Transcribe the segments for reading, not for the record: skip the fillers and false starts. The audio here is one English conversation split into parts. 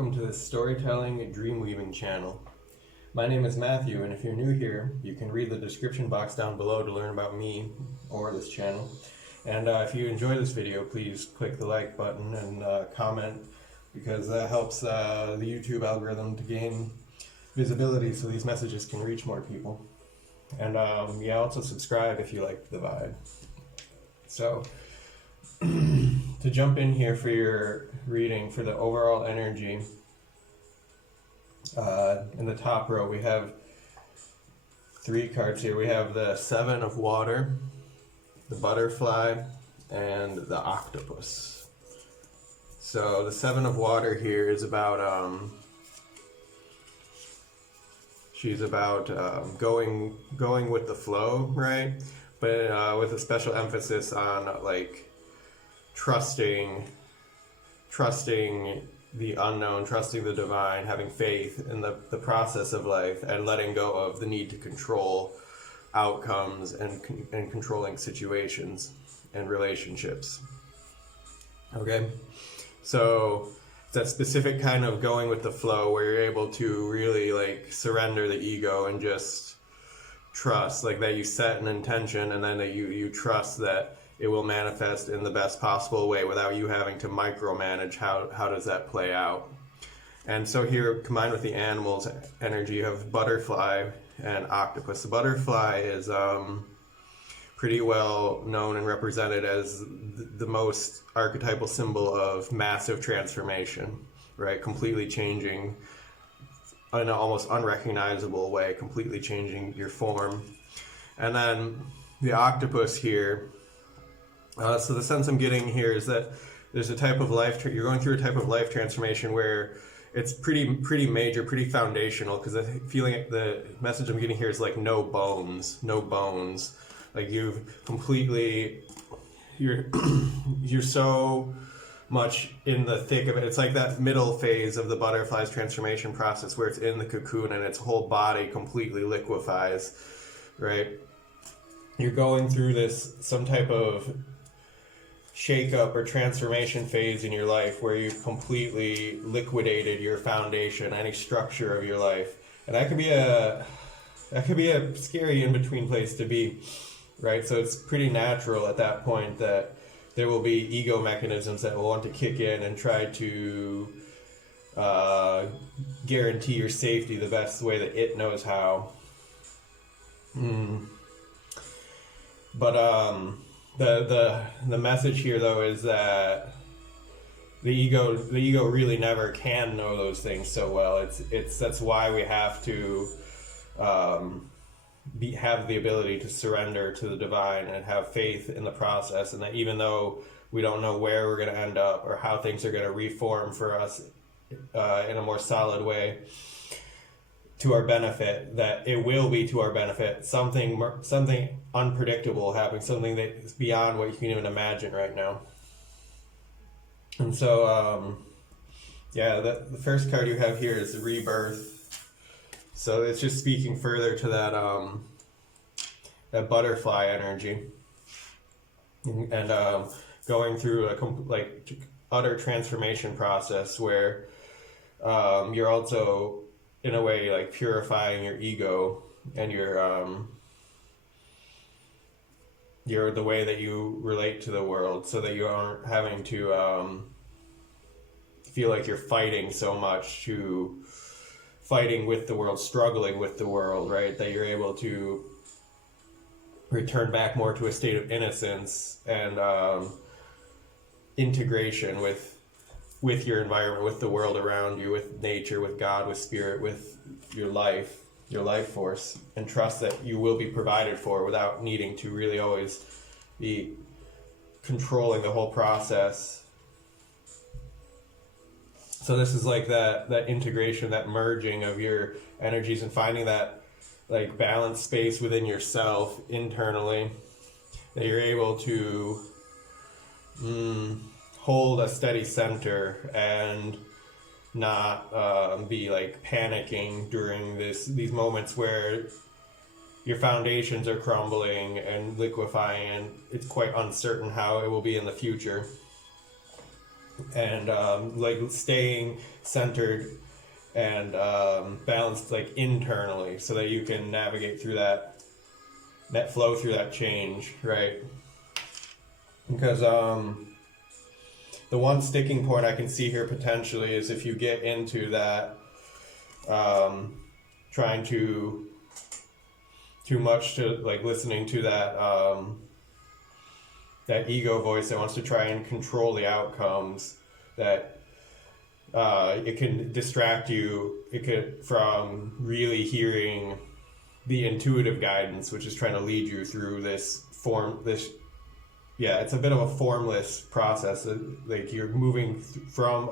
welcome to the Storytelling Dreamweaving channel. My name is Matthew, and if you're new here, you can read the description box down below to learn about me or this channel. And if you enjoy this video, please click the like button and comment, because that helps the YouTube algorithm to gain visibility so these messages can reach more people. And also subscribe if you like the vibe. So, to jump in here for your reading for the overall energy, in the top row we have 3 cards here. We have the 7 of water, the butterfly, and the octopus. So the 7 of water here is about she's about going with the flow, right? But with a special emphasis on like trusting the unknown, trusting the divine, having faith in the process of life, and letting go of the need to control outcomes and controlling situations and relationships. Okay, so that specific kind of going with the flow where you're able to really like surrender the ego and just trust, like that you set an intention and then that you trust that it will manifest in the best possible way without you having to micromanage how does that play out. And so here, combined with the animals energy, you have butterfly and octopus. The butterfly is pretty well known and represented as the most archetypal symbol of massive transformation, right? Completely changing in an almost unrecognizable way, completely changing your form. And then the octopus here, so the sense I'm getting here is that there's a type of life, you're going through a type of life transformation where it's pretty major, pretty foundational, because the message I'm getting here is like no bones. Like you're so much in the thick of it. It's like that middle phase of the butterfly's transformation process where it's in the cocoon and its whole body completely liquefies, right? You're going through some type of shake-up or transformation phase in your life where you've completely liquidated your foundation, any structure of your life. And that could be a scary in-between place to be, right? So it's pretty natural at that point that there will be ego mechanisms that will want to kick in and try to guarantee your safety the best way that it knows how. But the message here though is that the ego really never can know those things so well. That's why we have to have the ability to surrender to the divine and have faith in the process, and that even though we don't know where we're going to end up or how things are going to reform for us in a more solid way to our benefit, that it will be to our benefit. Something unpredictable happening, something that's beyond what you can even imagine right now. And so the first card you have here is the rebirth. So it's just speaking further to that butterfly energy, and going through a utter transformation process where you're also in a way like purifying your ego and your the way that you relate to the world, so that you aren't having to feel like you're fighting so much, fighting with the world, struggling with the world, right? That you're able to return back more to a state of innocence and integration with your environment, with the world around you, with nature, with God, with spirit, with your life force, and trust that you will be provided for without needing to really always be controlling the whole process. So this is like that integration, that merging of your energies, and finding that like balanced space within yourself internally, that you're able to hold a steady center and not be like panicking during these moments where your foundations are crumbling and liquefying, and it's quite uncertain how it will be in the future. and like staying centered and balanced like internally, so that you can navigate through that flow through that change, right? Because the one sticking point I can see here potentially is if you get into that trying too much to like listening to that that ego voice that wants to try and control the outcomes, that it can distract you, from really hearing the intuitive guidance, which is trying to lead you through it's a bit of a formless process. Like you're moving from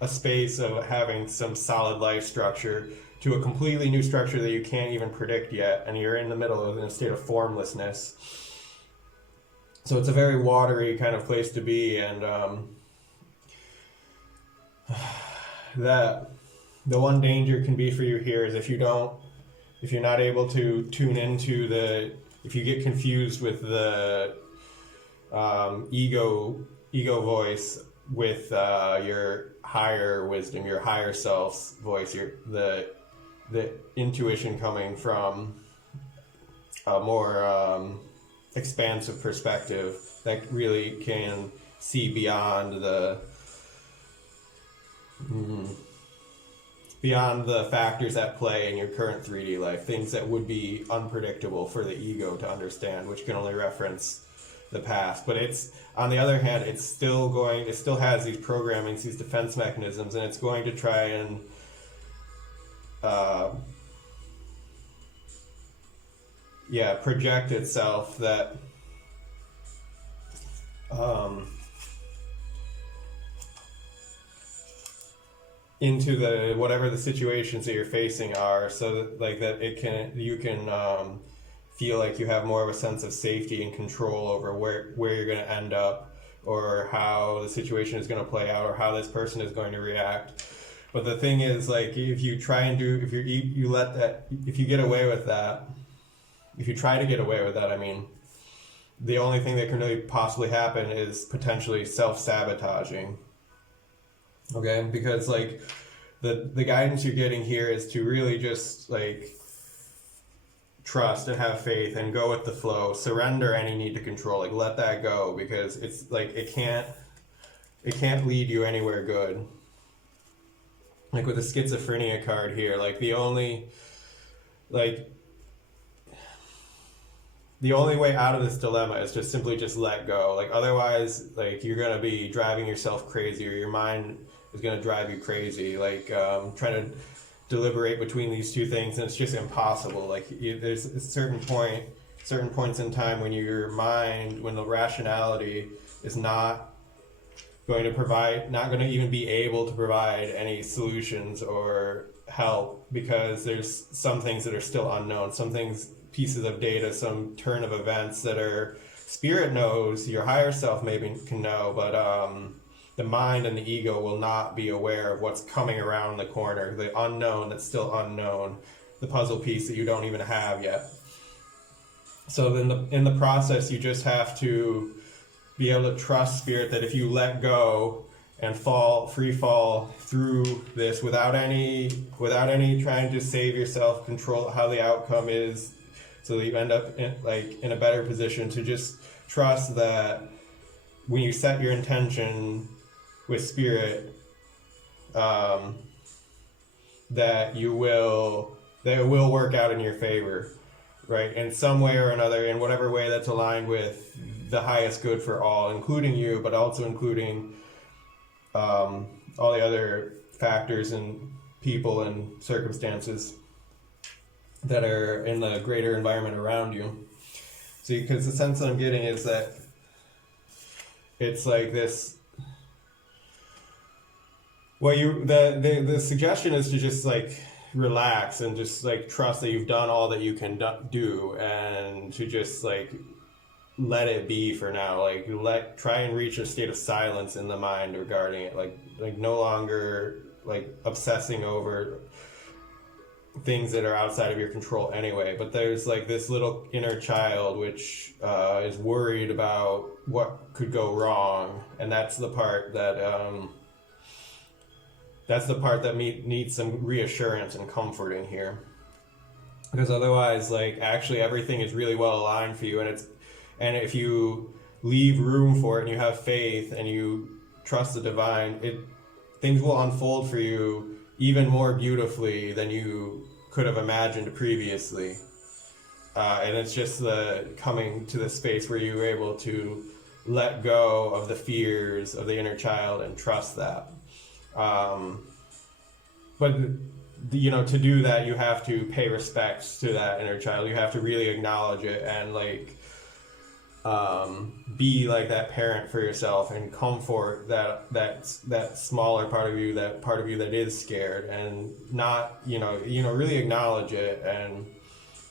a space of having some solid life structure to a completely new structure that you can't even predict yet, and you're in the middle of in a state of formlessness. So it's a very watery kind of place to be, and that the one danger can be for you here is if you're not able to tune into if you get confused with the ego voice with your higher wisdom, your higher self's voice, the intuition coming from a more expansive perspective that really can see beyond the factors at play in your current 3D life, things that would be unpredictable for the ego to understand, which can only reference the past. But it's, on the other hand, it still has these programmings, these defense mechanisms, and it's going to try and project itself that into the whatever the situations that you're facing are, so that like that you can feel like you have more of a sense of safety and control over where you're going to end up, or how the situation is going to play out, or how this person is going to react. But the thing is, like, if you try and if you get away with that, if you try to get away with that, I mean, the only thing that can really possibly happen is potentially self-sabotaging. Okay, because like the guidance you're getting here is to really just like trust and have faith and go with the flow, surrender any need to control, like let that go, because it's like it can't lead you anywhere good. Like with the schizophrenia card here, like the only way out of this dilemma is to simply just let go. Like otherwise, like you're gonna be driving yourself crazy, or your mind is gonna drive you crazy. Like trying to deliberate between these two things, and it's just impossible. Like there's a certain points in time when when the rationality is not going to even be able to provide any solutions or help, because there's some things that are still unknown, pieces of data, some turn of events that are spirit knows, your higher self maybe can know, but the mind and the ego will not be aware of what's coming around the corner, the unknown that's still unknown, the puzzle piece that you don't even have yet. So then in the process, you just have to be able to trust spirit that if you let go and free fall through this without any trying to save yourself, control how the outcome is, so that you end up in a better position, to just trust that when you set your intention with spirit, that it will work out in your favor, right? In some way or another, in whatever way that's aligned with the highest good for all, including you, but also including all the other factors and people and circumstances that are in the greater environment around you. See, because the sense that I'm getting is that it's like this. Well, the suggestion is to just like relax and just like trust that you've done all that you can do, and to just like let it be for now. Like try and reach a state of silence in the mind regarding it. Like no longer like obsessing over things that are outside of your control anyway. But there's like this little inner child which is worried about what could go wrong, and that's the part that needs some reassurance and comforting here. Because otherwise, like, actually everything is really well aligned for you, and if you leave room for it and you have faith and you trust the divine, things will unfold for you even more beautifully than you could have imagined previously. And it's just the coming to the space where you're able to let go of the fears of the inner child and trust that. But to do that, you have to pay respects to that inner child. You have to really acknowledge it and like be like that parent for yourself and comfort that smaller part of you, that part of you that is scared, and not really acknowledge it and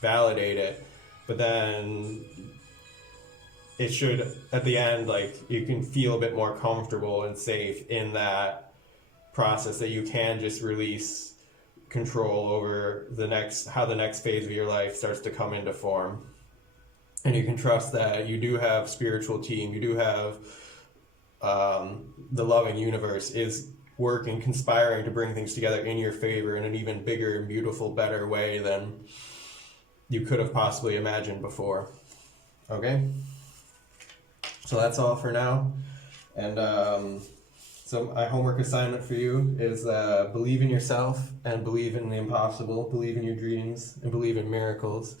validate it. But then it should, at the end, like, you can feel a bit more comfortable and safe in that process, that you can just release control over how the next phase of your life starts to come into form. And you can trust that you do have spiritual team, you do have the loving universe is working, conspiring to bring things together in your favor in an even bigger and beautiful, better way than you could have possibly imagined before. Okay? So that's all for now. And so my homework assignment for you is believe in yourself and believe in the impossible, believe in your dreams and believe in miracles.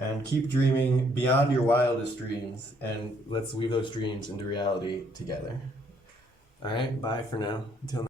And keep dreaming beyond your wildest dreams, and let's weave those dreams into reality together. All right, bye for now. Until